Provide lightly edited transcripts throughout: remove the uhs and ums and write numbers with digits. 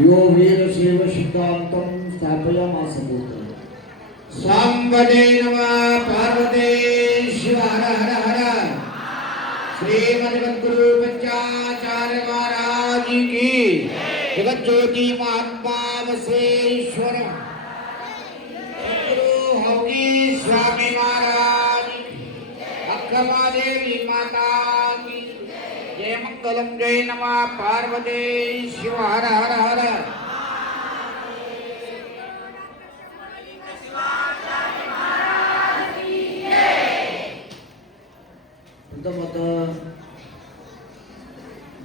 यो वीर शिव सिद्धांतं स्थापयामास भूतं सांबदे नमः पार्वते शिव हर हर हर श्रीमद्गुरु पंचाचार्य महाराज की जगत ज्योति महात्मा बसवेश्वर सद्गुरु होगी स्वामी महाराज अक्रमा देवी माता की जय मंगलम जय नमः पार्वते शिव हर हर हर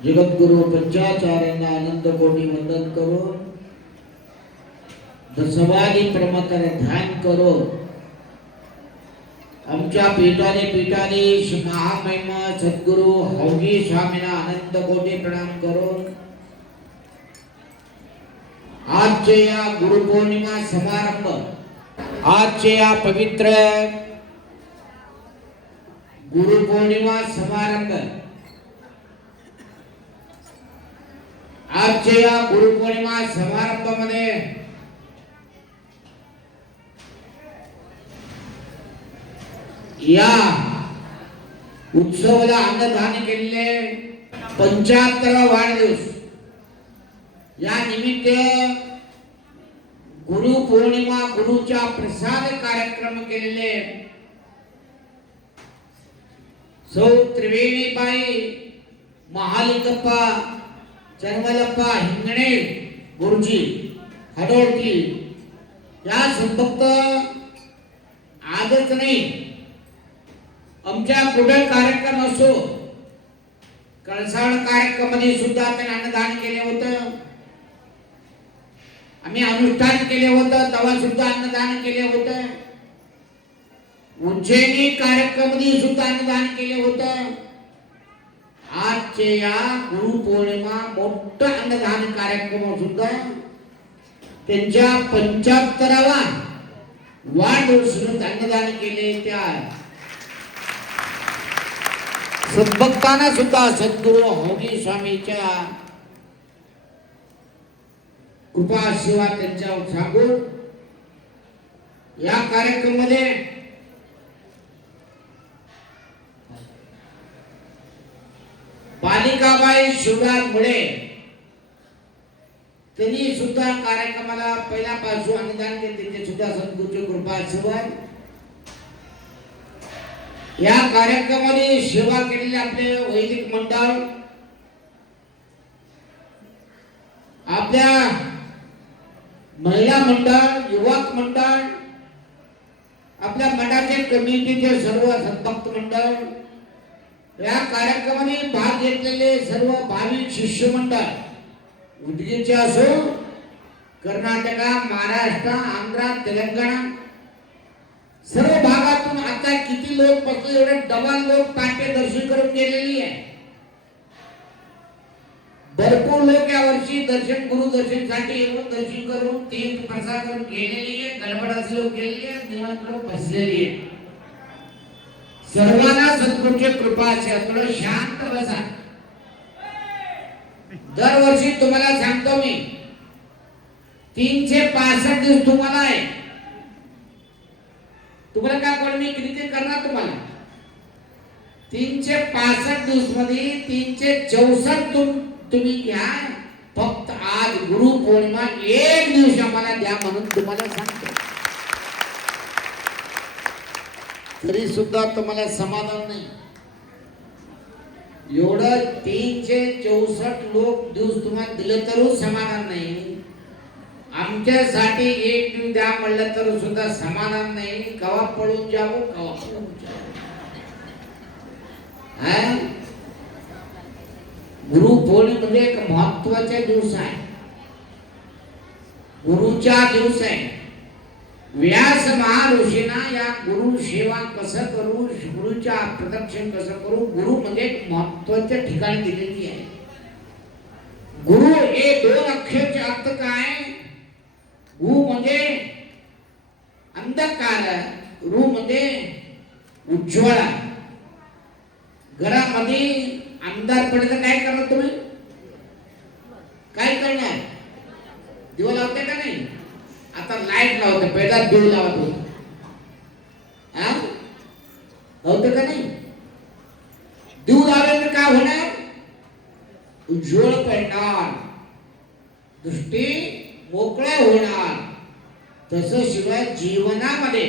जगद्गुरु पंचाचार्यांना आनंद कोटी वंदन करो दसवादी प्रमकर ध्यान करो आमच्या पीठाने महामहिमा सद्गुरु हौगी स्वामींना आनंद कोटी प्रणाम करो आजचे या गुरुपौर्णिमा समारंभ आजचे या पवित्र गुरुपौर्णिमा समारंभ आजच्या या गुरुपौर्णिमा समारंभामध्ये या उत्सवाला अन्नदान केलेले 75वा वाढदिवस या निमित्त गुरुपौर्णिमा गुरुच्या प्रसाद कार्यक्रम केलेले सौ त्रिवेणीबाई महालिंगप्पा चन्मलप्पा हिंगणे गुरुजी हडोळकी या संभक्त आजच नाही आमच्या कुठे कार्यक्रम असो कळसाळ कार्यक्रमामध्ये सुद्धा त्यांनी अन्नदान केले होतं आम्ही अनुष्ठान केले होतं तेव्हा सुद्धा अन्नदान केले होतं उज्जैनी कार्यक्रमामध्ये सुद्धा अन्नदान केले होतं आजचे या गुरुपौर्णिमा मोठा अन्नदान कार्यक्रम सुद्धा त्यांच्या 75वा वाढदिवसात अन्नदान केले त्या सद्भक्तांना सुद्धा सद्गुरु हौगी स्वामीच्या कृपा सेवा त्यांच्यावर सांगून या कार्यक्रमामध्ये बालिकाबाई शिवराज मुळे त्यांनी सुद्धा कार्यक्रमाला पहिल्यापासून अनुदान केले ते सुद्धा सद्गुरूची कृपा सेवा या कार्यक्रमाने सेवा केलेले आपले वैदिक मंडळ आपल्या महिला मंडळ युवक मंडळ आपल्या मठाचे कमिटीचे सर्व सद्भक्त मंडळ या कार्यक्रमाने भाग घेतलेले सर्व भाविक शिष्यमंडळ उदगीरचे असो कर्नाटका महाराष्ट्र आंध्र तेलंगणा सर्व भागातून आता किती लोक बसले एवढे डबल लोक पाटे दर्शन करून गेलेली आहे भरपूर लोक या वर्षी दर्शन गुरु दर्शनसाठी येऊन दर्शन करून तीर्थ प्रसाद करून गेलेली आहे गडबड लोक गेलेली आहे निवांत लोक बसलेली आहे सर्वांना सद्गुरूची कृपा असेल थोडं शांत बसा दरवर्षी तुम्हाला सांगतो मी 365 दिवस तुम्हाला आहे तुम्हाला काय कोण मी किती करणार तुम्हाला 365 दिवस मध्ये 364 तुम्ही घ्या फक्त आज गुरुपौर्णिमा एक दिवस आम्हाला द्या म्हणून तुम्हाला सांगतो तरी सुद्धा तुम्हाला समाधान नाही एवढं 364 लोक दिवस तुम्हाला दिले तर समाधान नाही आमच्यासाठी एक दिवस द्या म्हणलं तर सुद्धा समाधान नाही कवा पळून जावं कवा पळून जावं गुरुपौर्णिमा एक महत्वाचा दिवस आहे गुरुचा दिवस आहे व्यास महर्षींना या गुरु सेवा कसं करू गुरुच्या प्रदक्षिण कसं करू गुरु म्हणजे एक महत्वाच्या ठिकाणी दिलेली आहे गुरु हे 2 अक्षराचे अर्थ काय गु म्हणजे अंधकार रु म्हणजे उज्ज्वल घरामध्ये अंधार पडलं काय करणार तुम्ही काय करणार दिवा लावते का नाही? आता लाईट लावते, पहिला दिव लावत होते. लावते का नाही? दिव लावले तर काय होणार? उज्ज्वल पडणार, दृष्टी मोकळ्या होणार. तसं शिवाय जीवनामध्ये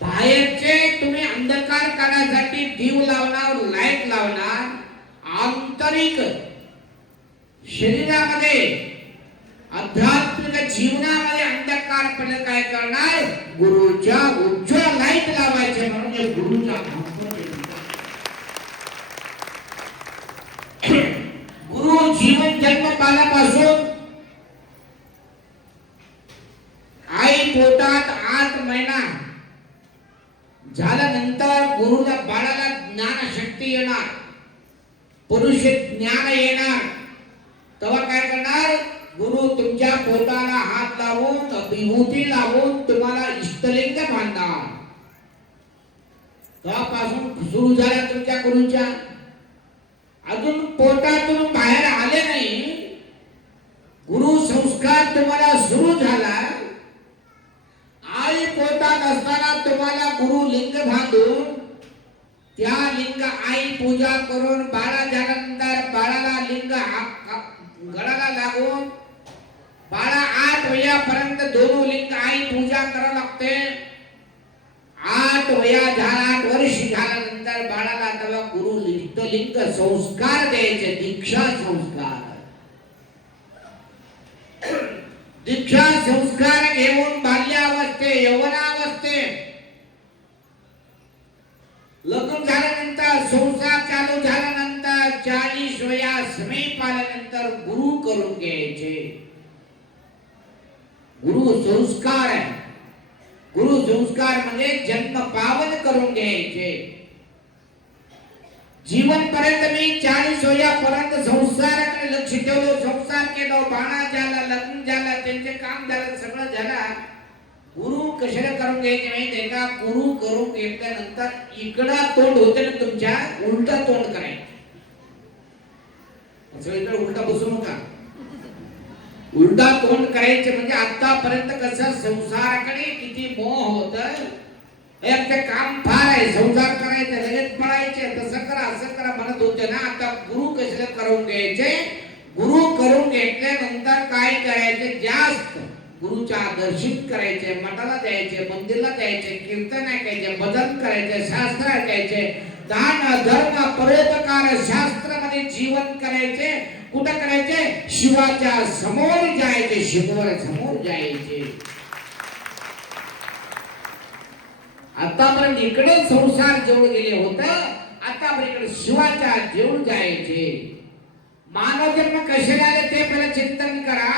बाहेरचे तुम्ही अंधकार काढण्यासाठी दिव लावणार, लाईट लावणार, आंतरिक शरीरामध्ये आध्यात्मिक जीवनामध्ये अंधकार पडले काय करणार? गुरुच्या उज्ज्वल लाईट लावायचे. म्हणून गुरुचा गुरु जीवन जन्म पाल्यापासून आई पोटात 8 महिना झाल्यानंतर गुरुला बाळाला ज्ञान शक्ती येणार, पुरुष ज्ञान येणार. तेव्हा काय करणार? गुरु तुमच्या पोटाला हात लावून विभूती लावून तुम्हाला इष्टलिंग बांधणार. तेव्हापासून सुरू झाल्या तुमच्या गुरुच्या. अजून पोटातून बाहेर आले नाही, गुरु संस्कार तुम्हाला सुरू झाला. आई पोटात असताना तुम्हाला गुरु लिंग बांधून त्या लिंग आई पूजा करून बाळा झाल्यानंतर बाळाला लिंग गळाला लागून बाळा 8 वयापर्यंत दोन लिंग आई पूजा करावं लागते. 8 वर्ष झाल्यानंतर बाळाला तेव्हा गुरु लिंग संस्कार द्यायचे, दीक्षा संस्कार. दीक्षा संस्कार घेऊन बाल्यावस्थे, यौवनावस्थे, लग्न झाल्यानंतर, संसार चालू झाल्यानंतर, 40 वया समीप आल्यानंतर गुरु करून घ्यायचे. गुरु संस्कार आहे. गुरु संस्कार म्हणजे जन्म पावन करून घ्यायचे. जीवन पर्यंत मी 40 वयापर्यंत संसाराकडे लक्ष ठेवलं, संसार केला, बाळा झाला, लग्न झाला, त्यांचे काम झालं, सगळं झालं. गुरु कशाला करून घ्यायचे माहिती का? गुरु करून घेतल्यानंतर इकडं तोंड होते ना तुमच्या, उलटा तोंड करायचं. असं इकडे उलटा बसू नका, उलटा तोंड करायचे. म्हणजे आतापर्यंत कसं संसाराकडे किती मोह होत, ते काम फार आहे, संसार करायचं, लगेच पळायचे, तसं करा असं करा म्हणत होते ना. आता गुरु कशाला करून घ्यायचे? गुरु करून घेतल्यानंतर काय करायचे? जास्त गुरुच्या दर्शित करायचे, मठाला द्यायचे, मंदिरला द्यायचे, कीर्तन ऐकायचे, भजन करायचे, शास्त्र ऐकायचे, दान धर्म परोपकार शास्त्रामध्ये जीवन करायचे. कुठं करायचे? शिवाच्या समोर जायचे, शिवाच्या समोर जायचे. आतापर्यंत इकडे संसार जेवढ गेले होत, आतापर्यंत इकडे शिवाच्या जेवढ जायचे. मानव जन्म कशाला आले ते पहिलं चिंतन करा.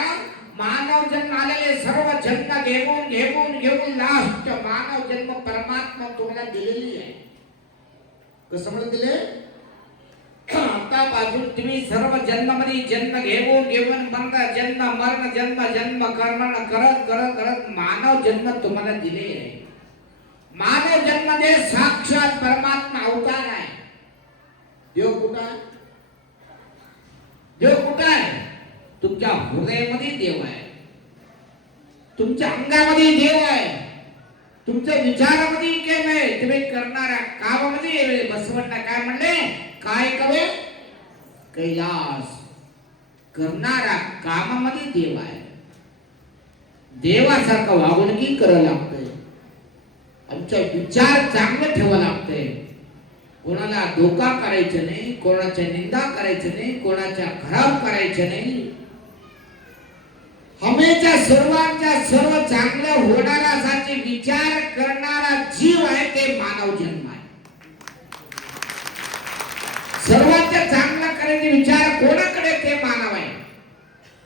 मानव जन्म आलेले सर्व जन्म घेऊन घेऊन घेऊन लास्ट मानव जन्म परमात्मा तुम्हाला दिलेली आहे. कसं म्हणून दिले? आतापासून तुम्ही सर्व जन्मामध्ये जन्म घेऊन घेऊन मरण जन्म मरण जन्म जन्म कर्म करत करत करत मानव जन्म तुम्हाला दिले आहे. मानव जन्म मध्ये साक्षात परमात्मा अवतार आहे. देव कुठं आहे? देव कुठं आहे? तुमच्या हृदयामध्ये देव आहे, तुमच्या अंगामध्ये देव आहे, तुमच्या विचारामध्ये केम आहे. तुम्ही करणाऱ्या कामामध्ये बसवण्णा काय म्हणले? काय कवे? कैलास. करणाऱ्या कामामध्ये देव आहे. देवासारखं वागणुकी करावं लागतंय. आमचा विचार चांगले ठेवा लागते. कोणाला धोका करायचा नाही, कोणाच्या निंदा करायचं नाही, कोणाच्या खराब करायचं नाही. हमेशा सर्वांच्या सर्व चांगलं होणारासाठी विचार करणारा जीव आहे ते मानव जन्म आहे. सर्वांच्या चांगला करायचे विचार कोणाकडे? ते मानव आहे.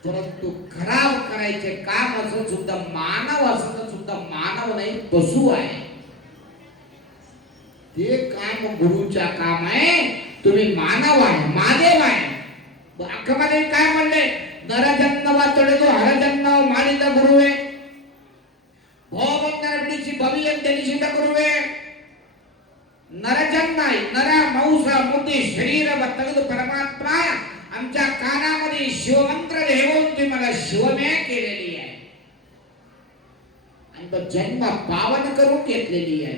परंतु खराब करायचे काम असं सुद्धा मानव, असं सुद्धा मानव नाही, पशु आहे. ते काम गुरुच्या काम आहे. तुम्ही मानव आहे, महादेव आहे. अख्खामध्ये काय म्हणले? नरजन्म तोडतो हरजन्म मानित गुरुवे भोवंदरपडीची भवियन देनिशित गुरुवे. नरजन्म नर मांस मुद्दे शरीर व तगद परमात्मा आमच्या कानामध्ये शिवमंत्र घेऊन तुम्ही मला शिवमे तर जन्म पावन करून घेतलेली आहे.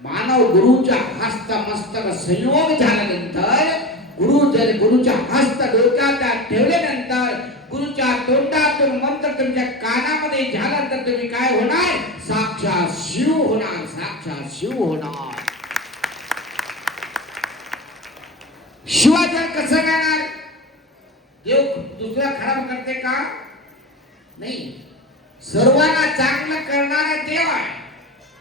मानव गुरुच्या हस्त मस्तक संयोग झाल्यानंतर गुरुच्या हस्त डोक्यात ठेवल्यानंतर गुरुच्या तोंडातून मंत्र तुमच्या कानामध्ये झाल्यानंतर तुम्ही काय होणार? साक्षात शिव होणार, साक्षात शिव होणार. शिवाजन कसं गाणार? देव दुसरा खराब करते का? नाही. सर्वांना चांगलं करणारा देव आहे.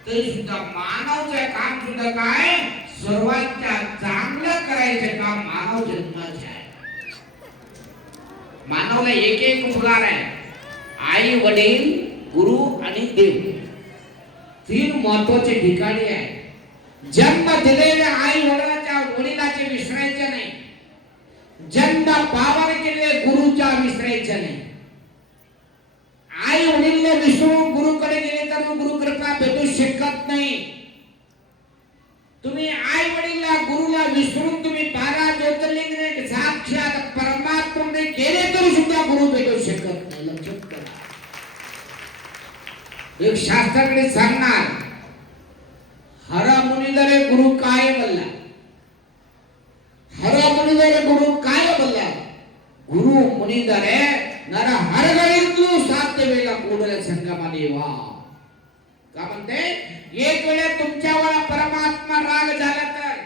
तरी सुद्धा मानवचे काम सुद्धा काय? सर्वांच्या चांगलं करायचे काम मानव जन्माचे आहे. मानवला एक मुलार आहे. आई, वडील, गुरु आणि देव. तीन महत्वाचे ठिकाणी आहे. जन्म दिलेल्या आई वडिलाचे विसरायचे नाही. जन्म पावन केलेले गुरुच्या विसरायचे नाही. आई वडीलने विसरून गुरुकडे गेले तर गुरु कृपा भेटू शकत नाही. तुम्ही आई वडीलला गुरुला विसरून तुम्ही 12 ज्योतिर्लिंग साक्षात परमात्म्याने गेले तरी सुद्धा गुरु भेटू शकत नाही. लक्षात करा. एक शास्त्राकडे सांगणार, हर मुनिदरे गुरु काय बोलला? हर मुनिदरे गुरु काय बोलला? गुरु मुनिदरे नर हरगळीतू साध्य वेळा कोडल्या संगमाने वा. का म्हणते? एक वेळा तुमच्यावर परमात्मा राग झाला तर,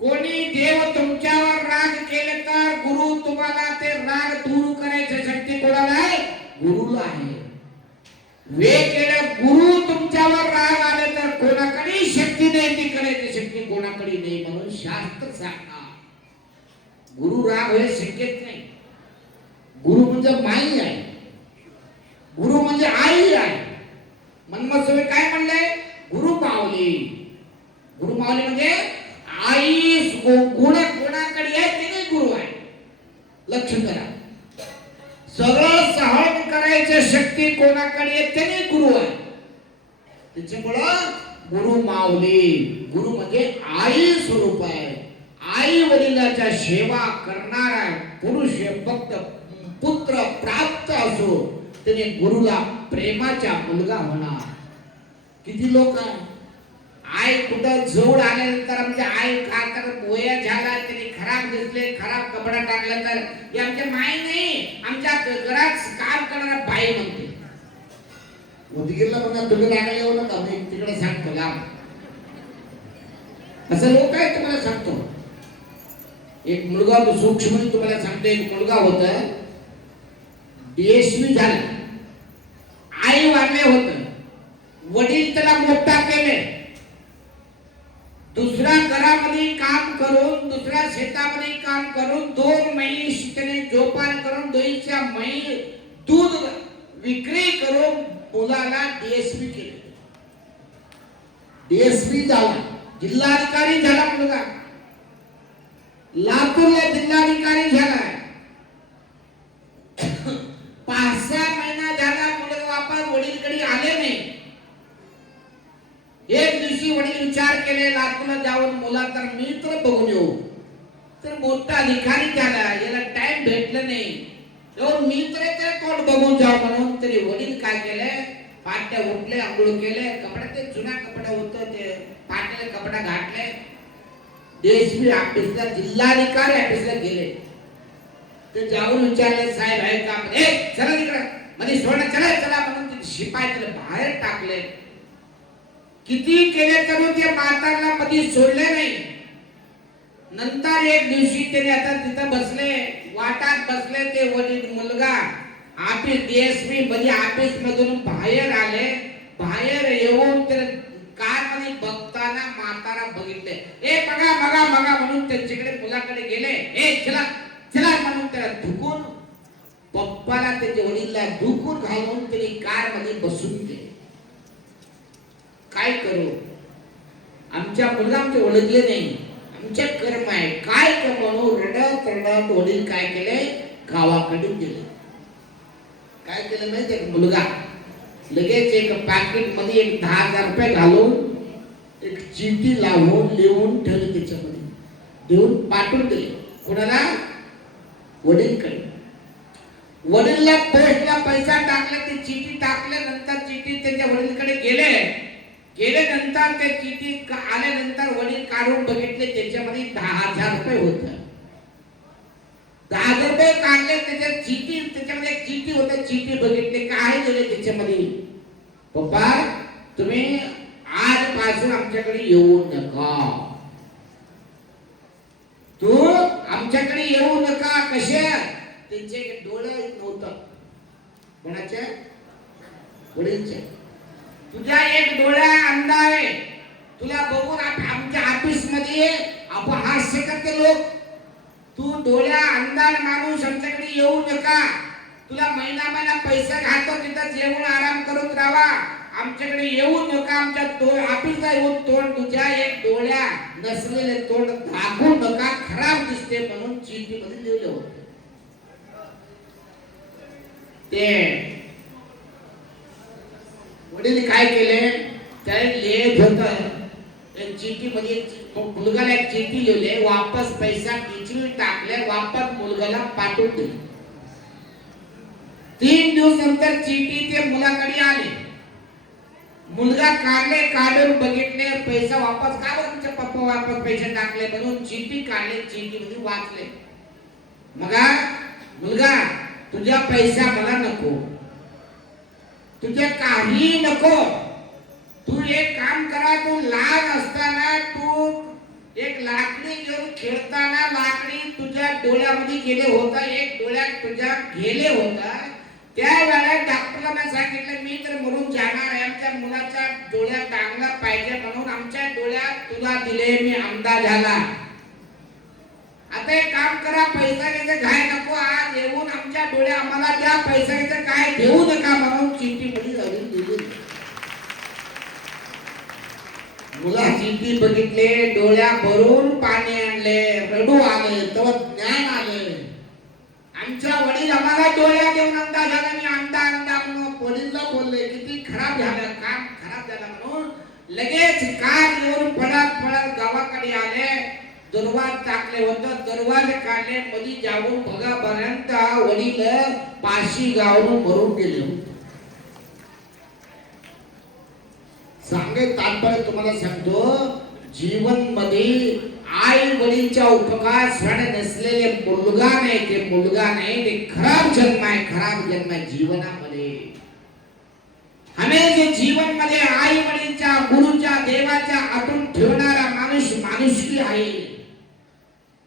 कोणी देव तुमच्यावर राग केले तर गुरु तुम्हाला ते राग दूर करायची शक्ती कोणाला आहे? गुरुला आहे. वेगळे गुरु तुमच्यावर राग आले तर कोणाकडे शक्ती नाही, ती करायची शक्ती कोणाकडे नाही. म्हणून शास्त्र सांगणार गुरु राग होय शक्यच नाही. गुरु म्हणजे माई आहे. गुरु म्हणजे आई आहे. मनमस्वी काय म्हणले? गुरु माऊली. गुरु माऊली म्हणजे आई कोणाकडे आहे ते गुरु आहे. लक्ष करा. सगळं सहन करायची शक्ती कोणाकडे आहे त्याने गुरु आहे. त्याच्यामुळं गुरु माऊली. गुरु म्हणजे आई स्वरूप आहे. आई वडिलांच्या सेवा करणारा पुरुष फक्त पुत्र प्राप्त असो त्याने गुरुला प्रेमाचा मुलगा होणार. किती लोक आई कुठं जवळ आल्यानंतर आमच्या आई खातर बोया झाला, त्याने खराब दिसले, खराब कपडा टाकला तर हे आमच्या माई नाही, आमच्या घरात काम करणारा बाई म्हणते. उदगीरला म्हणा तुम्ही रागायला येऊ नका, मी तिकडे सांगतो लांब. असं लोक आहे. तुम्हाला सांगतो एक मुलगा सूक्ष्म तुम्हाला सांगतो. एक मुलगा होता, DSP झाला. आई वारले होत. वडील त्याला मोठा केले. दुसऱ्या घरामध्ये काम करून, दुसऱ्या शेतामध्ये काम करून 2 म्हैस त्याने जोपान करून 2च्या म्हैस दूध विक्री करून मुलाला DSP केले. DSP झाला. जिल्हाधिकारी झाला मुलगा. लातूरला जिल्हाधिकारी झाला. 5-6 महिना झाला मुलगा वापस वडीलकडे आले नाही. एक दिवशी वडील विचार केले लातूरला जाऊन मुला तर मी तर बघून येऊ. तर मोठा अधिकारी झाला, याला टाइम भेटलं नाही. जाऊन मी तर कोण बघून जाऊ म्हणून तरी वडील काय केले, पाट्या उठले, आंघोळ केले, कपडा ते जुना कपडा होतं ते पाट्याला कपडा घातले. DSP ऑफिसला, जिल्हाधिकारी ऑफिसला गेले. ते जाऊन विचारले साहेब आहे का? चला तिकडे मध्ये सोडा, चला चला म्हणून शिपाई त्याला बाहेर टाकले. किती केले तरी ते म्हातारला मध्ये सोडले नाही. नंतर एक दिवशी त्याने आता तिथं बसले, वाटात बसले. ते वडील मुलगा ऑफिस DSP मध्ये ऑफिस मधून बाहेर आले. बाहेर येऊन ते कार मध्ये बघताना म्हातारा बघितले. बघा बघा बघा म्हणून त्यांच्याकडे मुलाकडे गेले. चला चला म्हणून त्याला धुकून पप्पाला त्याच्या वडीलला धुकून घालून त्यांनी कार मध्ये बसून गेले. काय करू, आमच्या मुलगा आमचे ओळखले नाही, आमचे कर्म आहे काय म्हणून रडत रडत वडील काय केले, गावाकडे गेले. काय केलं माहिती आहे? मुलगा लगेच एक पॅकेट मध्ये एक 10,000 रुपये घालून एक चिठ्ठी लावून लिहून ठेवली, त्याच्यामध्ये देऊन पाठवून दिले. कोणाला? वडीलकडे. वडीलला पोस्टला पैसा टाकला, ते चिठी टाकल्यानंतर चिठी त्यांच्या वडीलकडे गेल्यानंतर ते चिठी आल्यानंतर वडील काढून बघितले, त्याच्यामध्ये 10,000 रुपये होते. 10,000 रुपये काढले, त्याच्यामध्ये एक चिठी होती. चिठी बघितले, काय दिले त्याच्यामध्ये, पप्पा तुम्ही आजपासून आमच्याकडे येऊ नका, तू आमच्याकडे येऊ नका. कसे त्यांचे डोळे नव्हतं, कोणाचे, वडीलचे. तुझ्या एक डोळा अंधा आहे, तुला बघून आमच्या ऑफिस मध्ये अपहास्य करते लोक. तू डोळ्या अंधा माणूस आमच्याकडे येऊ नका, तुला महिना पैसा घालतो, तिथं जेवून आराम करत राहा, आमच्याकडे येऊ नका. आमच्या ऑफिसला येऊन तोंड, तुझ्या एक डोळ्या नसलेले तोंड दाखवू नका, खराब दिसते म्हणून चिठ्ठी मध्ये लिहिलं होतं. ते वडील काय केले, त्याने लिहित होत एक चिठ्ठी मध्ये, मुलगाला एक चिठ्ठी लिहिली, वापस पैसा खिचून टाकले, वापस मुलगाला पाठवून दिले. 3 दिवस नंतर चिठ्ठी ते मुलाकडे आले. मुलगा काढून बघितले, पैसा वापस, का बरं तुमचे पप्पा वापस पैसे टाकले म्हणून चिठ्ठी काढले, चिठ्ठी मध्ये वाचले. मग मुलगा, तुझा पैसा मला नको, तुझे काही नको, तू एक काम करा, तू लहान असताना तू एक लाकडी घेऊन खेळताना लाकडी तुझ्या डोळ्यामध्ये गेले होता, एक डोळ्यात तुझ्या गेले होता. त्यावेळेला डॉक्टरांना सांगितलं, मी तर मरून जाणार आहे, आमच्या मुलाच्या डोळ्यात चांगला पाहिजे म्हणून आमच्या डोळ्यात तुला दिले, मी अंधा झाला. आता एक काम करा, पैसा घ्यायचं घाय नको, आज येऊन आमच्या डोळ्या आम्हाला द्या, पैसा घ्यायचं काय देऊ नका म्हणून चिठ्ठी मध्ये जाऊन दिली. मुला चिठ्ठी बघितले, डोळ्या भरून पाणी आणले, रडू आले, तेव्हा ज्ञान आले. आमच्या वडील आम्हाला डोळ्या देऊन अंधा झाला, मी अंधा म्हणून वडीलला बोलले, किती खराब झालं, काम खराब झालं म्हणून लगेच कार येऊन पळत गावाकडे आले. दरवाज टाकले होतं, दरवाजे काढले, मध्ये जाऊन बघापर्यंत वडील पाशी गावून मरून गेले होते. सांगे तात्पर्य तुम्हाला सांगतो, जीवन मध्ये आई वडीलच्या उपकार सण नसलेले मुलगा नाही, ते खराब जन्म आहे जीवनामध्ये. हमें जे जीवन मध्ये आई वडीलच्या, गुरुच्या, देवाच्या आतून ठेवणारा माणूस माणुसकी आहे.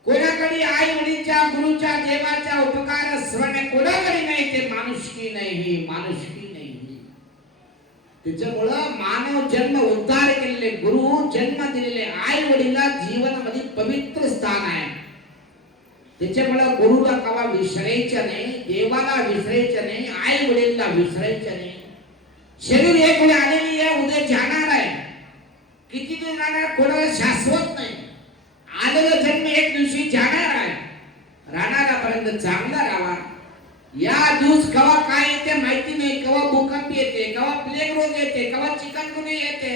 कोणाकडे आई वडीलच्या, गुरुच्या, देवाच्या उपकार सण कोणाकडे नाही, ते माणुसकी नाही. त्याच्यामुळं मानव जन्म उद्धार केलेले, गुरु जन्म दिलेले, आई वडीलला जीवनामध्ये पवित्र स्थान आहे. त्याच्यामुळं गुरुला कवा विसरायचं नाही, देवाला विसरायचं नाही, आई वडीलला विसरायचं नाही. शरीर एक वेळ आलेली आहे, उद्या जाणार आहे, किती दिवस जाणार कोणाला शाश्वत नाही. आलेला जन्म एक दिवशी जाणार आहे, राहणारापर्यंत चांगला राहा. या दिवस कवा काय येते माहिती नाही, कवा भूकंप येते, कवा प्लेग रोग येते, कवा चिकनगुनिया येते,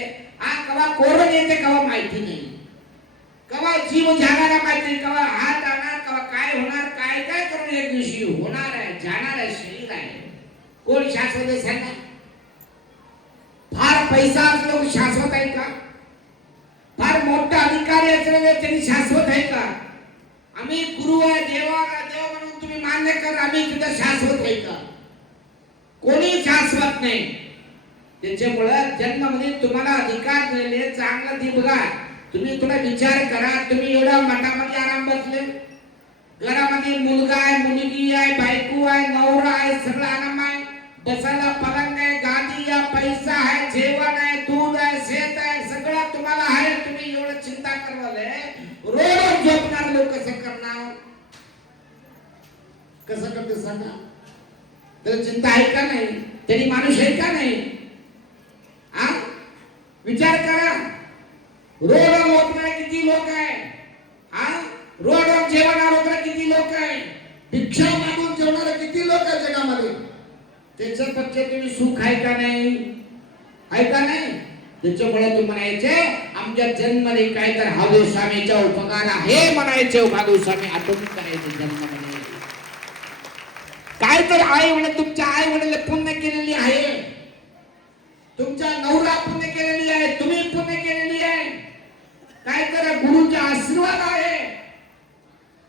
कवा कोरोना येते, कवा माहिती नाही, कवा जीव जाणारा माहिती, कवा हात आणणार, कवा काय होणार, काय करून एक दिवशी होणार आहे, जाणार आहे, शरीर आहे. कोण शाश्वत आहे सांगा? फार पैसा असलो शाश्वत आहे का? फार मोठा अधिकारी असलेले त्यांनी शाश्वत आहे का? आम्ही गुरु आहे, देव म्हणून तुम्ही मान्य कर, आम्ही तिथं शाश्वत आहे का? कोणी शाश्वत नाही. त्याच्यामुळे जन्मामध्ये तुम्हाला अधिकार दिलेले, चांगला ती बघा. तुम्ही थोडा विचार करा, तुम्ही एवढा मठामध्ये आराम बसले, घरामध्ये मुलगा आहे, मुलगी आहे, बायको आहे, नवरा आहे, सगळं आराम आहे, बसायला पलंग आहे, गादी आहे, पैसा आहे, जेवण आहे, दूध आहे, शेत आहे, सगळं तुम्हाला आहे. तुम्ही एवढं चिंता करवाले, रोज झोपणार लोक कसं करणार? कसं करते सांगा? त्याला चिंता आहे का नाही? त्यांनी माणूस आहे का नाही? विचार करा. रोड लोकणार किती लोक आहे, रोडवर जेवणारे किती लोक आहे, भिक्षा मागून जेवणारे किती लोक आहे जगामध्ये. त्याच्यापेक्षा तुम्ही सुख आहे का नाही? आहे का नाही? त्याच्यामुळे तुम्ही म्हणायचे आमच्या जन्माने काय तर हवे स्वामीचा उपकार आहे म्हणायचे. भागू स्वामी आठवण करायचे जन्मामध्ये काय तर जर आई वडील तुमच्या आई वडील पुण्य केलेली आहे, तुमच्या नवरा पुण्य केलेली आहे, तुम्ही पुण्य केलेली आहे, काय करा गुरुचा आशीर्वाद आहे,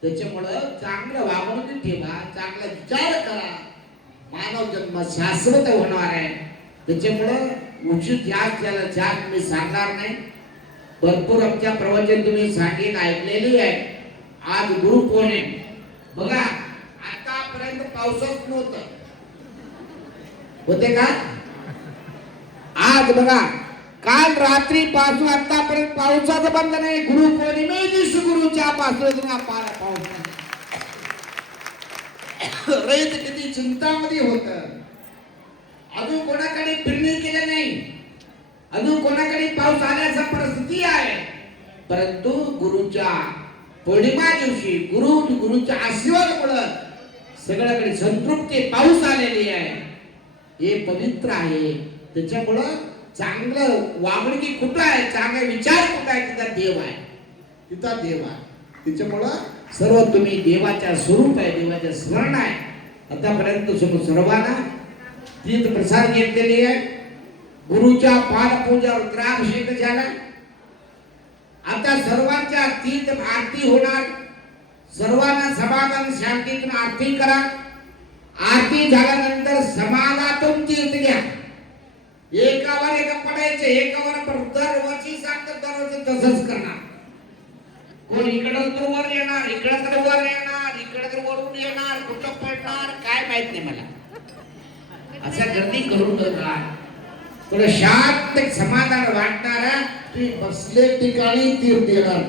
त्याच्यामुळं चांगलं वागणूक ठेवा, चांगला विचार करा. मानव जन्म शाश्वत होणार आहे. त्याच्यामुळं उचित जास्त त्याला जास्त मी सांगणार नाही. भरपूर आमच्या प्रवचन तुम्ही सांगित ऐकलेली आहे. आज गुरु पौर्णिमा बघा, आतापर्यंत पावसच नव्हतं, होते का? आज बघा, काल रात्रीपासून आतापर्यंत पावसाचं बंद नाही. गुरु पौर्णिमे दिवशी गुरुच्या पासून पाऊस. रैत किती चिंतामध्ये होत. अजून कोणाकडे फिरणी केली नाही, अजून कोणाकडे पाऊस आल्याचा परिस्थिती आहे. परंतु गुरुच्या पौर्णिमा दिवशी गुरुच्या आशीर्वादामुळे सगळ्याकडे संतृप्ती पाऊस आलेली आहे. हे पवित्र आहे. त्याच्यामुळं चांगलं वागणुकी कुठं आहे, चांगले विचार कुठं आहे, तिथं देव आहे, तिथं देव आहे. त्याच्यामुळं सर्व तुम्ही देवाच्या स्वरूप आहे, देवाच्या स्मरण आहे. आतापर्यंत सर्वांना तीर्थ प्रसाद घेतलेली आहे. गुरुच्या पादपूजा रुद्राभिषेक झाला. आता सर्वांच्या तीर्थ आरती होणार. सर्वांना समाधान शांतीतून आरती करा. आरती झाल्यानंतर समाधानातून तीर्थ घ्या. एकावर एक पडायचे, एकावर दरवर्षी सांगतात, दरवर्षी तसंच करणार. कोण इकडं तर वर येणार, इकडं तर वर येणार, इकडं तर वरून येणार, कुठं पडणार काय माहित नाही मला. असं गर्दी करून नका. तुला शांत समाधान वाटणारा तुम्ही बसले ठिकाणी तीर्थ देणार.